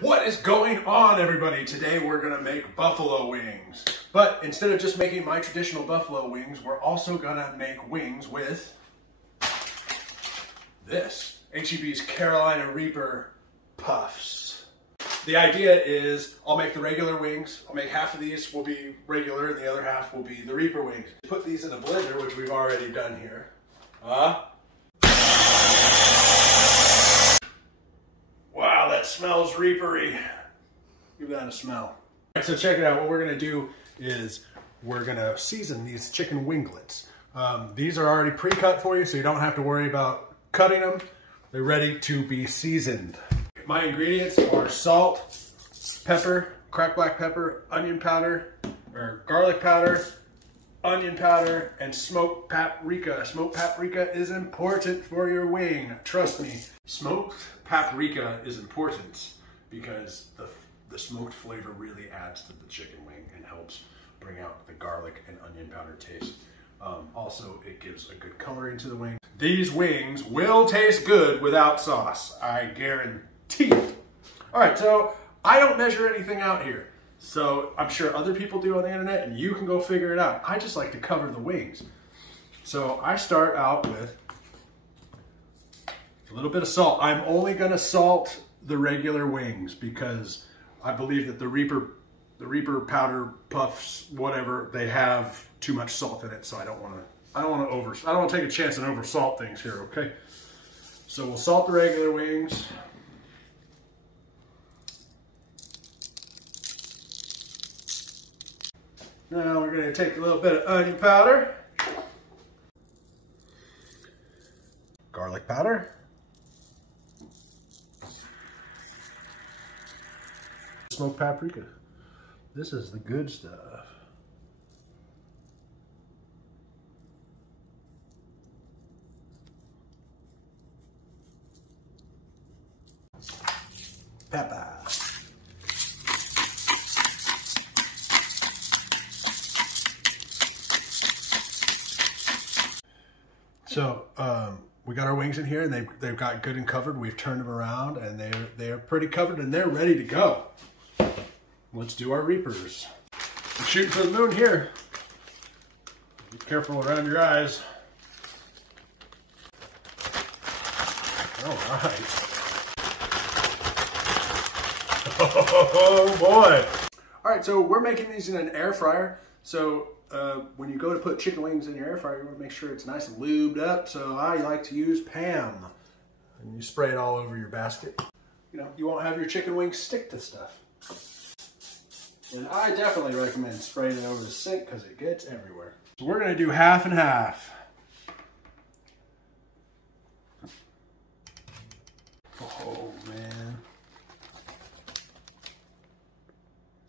What is going on, everybody? Today we're gonna make buffalo wings. But instead of just making my traditional buffalo wings, we're also gonna make wings with this, HEB's Carolina Reaper Puffs. The idea is I'll make the regular wings. I'll make half of these will be regular and the other half will be the Reaper wings. Put these in a blender, which we've already done here. Wow, that smells reapery. Give that a smell. All right, so check it out. What we're gonna do is we're gonna season these chicken winglets. These are already pre-cut for you, so you don't have to worry about cutting them. They're ready to be seasoned. My ingredients are salt, pepper, cracked black pepper, onion powder, or garlic powder, onion powder, and smoked paprika. Smoked paprika is important for your wing. Trust me, smoked paprika is important because the smoked flavor really adds to the chicken wing and helps bring out the garlic and onion powder taste. Also, it gives a good coloring to the wing. These wings will taste good without sauce, I guarantee it. All right, so I don't measure anything out here. So I'm sure other people do on the internet and you can go figure it out. I just like to cover the wings. So I start out with a little bit of salt. I'm only gonna salt the regular wings because I believe that the Reaper powder puffs, whatever, they have too much salt in it. So I don't wanna take a chance and over salt things here, okay? So we'll salt the regular wings. Now we're gonna take a little bit of onion powder, garlic powder, smoked paprika. This is the good stuff. Pepper. So we got our wings in here and they've got good and covered. We've turned them around and they're pretty covered and they're ready to go. Let's do our Reapers. We're shooting for the moon here. Be careful around your eyes. All right. Oh boy. All right, so we're making these in an air fryer. So when you go to put chicken wings in your air fryer, you want to make sure it's nice and lubed up. So I like to use Pam. And you spray it all over your basket. You know, you won't have your chicken wings stick to stuff. And I definitely recommend spraying it over the sink because it gets everywhere. So we're going to do half and half. Oh, man.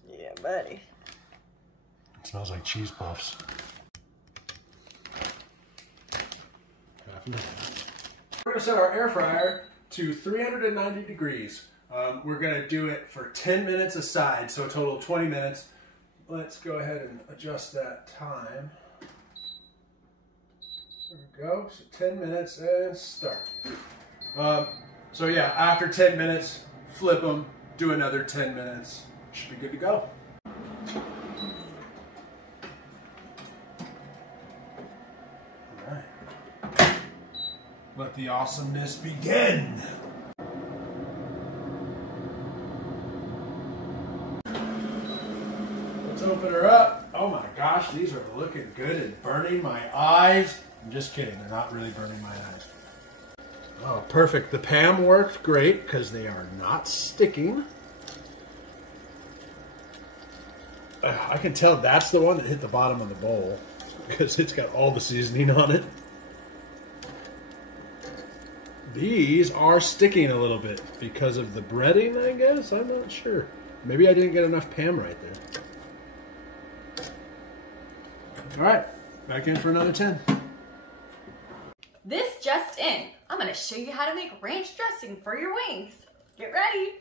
Yeah, buddy. It smells like cheese puffs. Half and half. We're going to set our air fryer to 390 degrees. We're going to do it for 10 minutes aside, so a total of 20 minutes. Let's go ahead and adjust that time. There we go. So 10 minutes and start. So yeah, after 10 minutes, flip them, do another 10 minutes. Should be good to go. All right. Let the awesomeness begin. Let's open her up. Oh my gosh, these are looking good and burning my eyes. I'm just kidding, they're not really burning my eyes. Oh, perfect. The Pam worked great because they are not sticking. I can tell that's the one that hit the bottom of the bowl because it's got all the seasoning on it. These are sticking a little bit because of the breading, I guess. I'm not sure. Maybe I didn't get enough Pam right there. All right, back in for another 10. This just in. I'm gonna show you how to make ranch dressing for your wings. Get ready.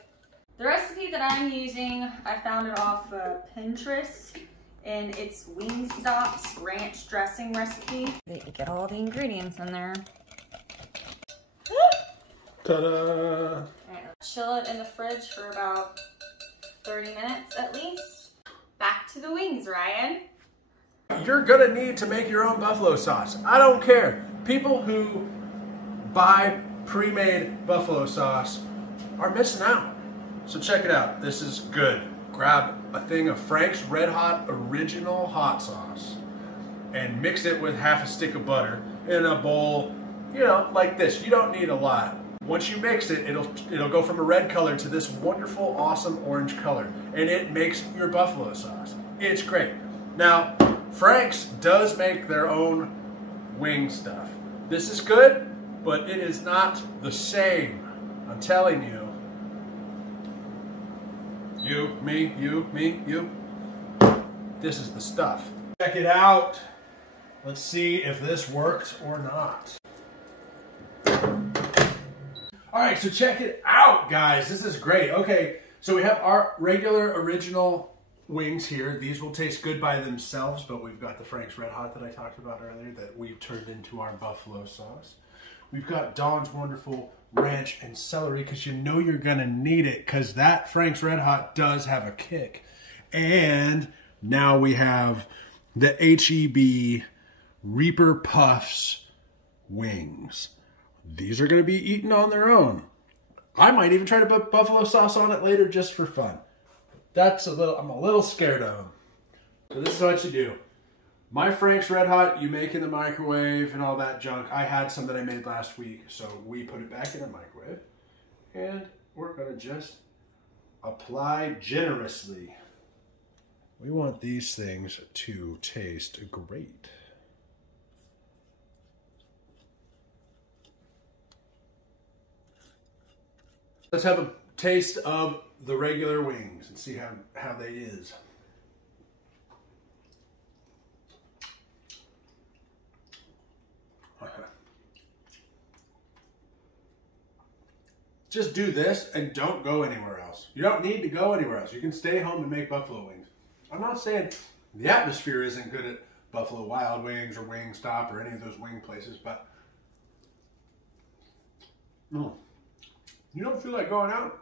The recipe that I'm using, I found it off Pinterest, and it's Wingstop's ranch dressing recipe. You get all the ingredients in there. Ta-da! Chill it in the fridge for about 30 minutes at least. Back to the wings, Ryan. You're gonna need to make your own buffalo sauce. I don't care. People who buy pre-made buffalo sauce are missing out. So check it out. This is good. Grab a thing of Frank's Red Hot Original Hot Sauce and mix it with half a stick of butter in a bowl, you know, like this. You don't need a lot. Once you mix it, it'll go from a red color to this wonderful, awesome orange color, and it makes your buffalo sauce. It's great. Now, Frank's does make their own wing stuff. This is good, but it is not the same. I'm telling you. You, me, you, me, you. This is the stuff. Check it out. Let's see if this worked or not. All right, so check it out, guys. This is great. Okay, so we have our regular original wings here. These will taste good by themselves, but we've got the Frank's Red Hot that I talked about earlier that we've turned into our buffalo sauce. We've got Dawn's wonderful ranch and celery, because you know you're gonna need it, because that Frank's Red Hot does have a kick. And now we have the HEB Reaper Puffs wings. These are gonna be eaten on their own. I might even try to put buffalo sauce on it later just for fun. I'm a little scared of them. So this is what you do. My Frank's Red Hot, you make in the microwave and all that junk. I had some that I made last week, so we put it back in the microwave. And we're gonna just apply generously. We want these things to taste great. Let's have a taste of the regular wings and see how they is. Just do this and don't go anywhere else. You don't need to go anywhere else. You can stay home and make buffalo wings. I'm not saying the atmosphere isn't good at Buffalo Wild Wings or Wingstop or any of those wing places, but no. You don't feel like going out?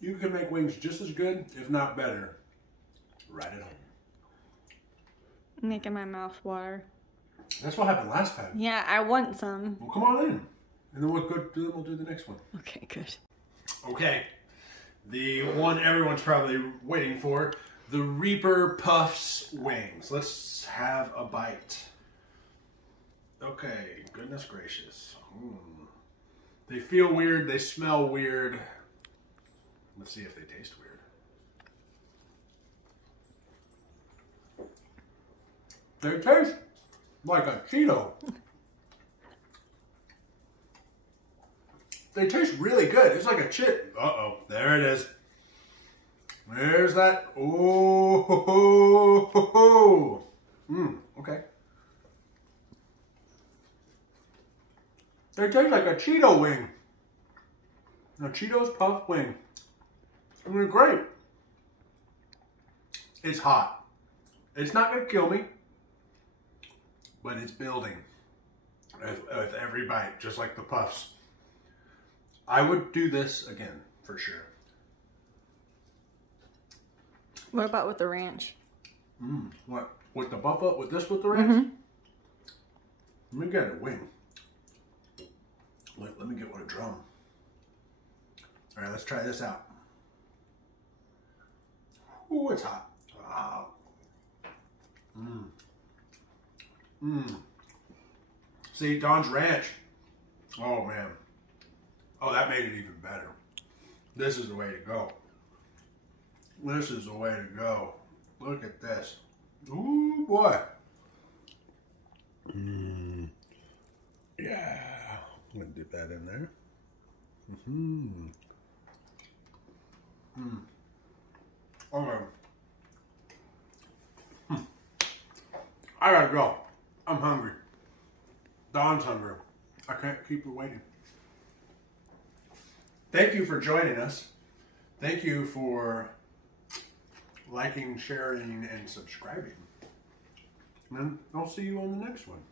You can make wings just as good, if not better, right at home. Making my mouth water. That's what happened last time. Yeah, I want some. Well, come on in. And then we'll do the next one. Okay, good. Okay. The one everyone's probably waiting for, the Reaper Puffs wings. Let's have a bite. Okay, goodness gracious. They feel weird, they smell weird. Let's see if they taste weird. They taste like a Cheeto. They taste really good. It's like a chip. Uh-oh, there it is. There's that. Oh, ho, ho, ho, ho. Okay. They taste like a Cheeto wing. A Cheetos puff wing. I mean, great. It's hot. It's not going to kill me, but it's building with every bite, just like the puffs. I would do this again, for sure. What about with the ranch? What? With the buffalo? With this with the ranch? Let me get a wing. Let me get one a drum. All right, let's try this out. Ooh, it's hot. Wow. See, Dawn's Ranch. Oh, man. Oh, that made it even better. This is the way to go. This is the way to go. Look at this. Ooh, boy. Yeah. I'm going to dip that in there. Okay. I gotta go. I'm hungry. Dawn's hungry. I can't keep her waiting. Thank you for joining us. Thank you for liking, sharing, and subscribing. And I'll see you on the next one.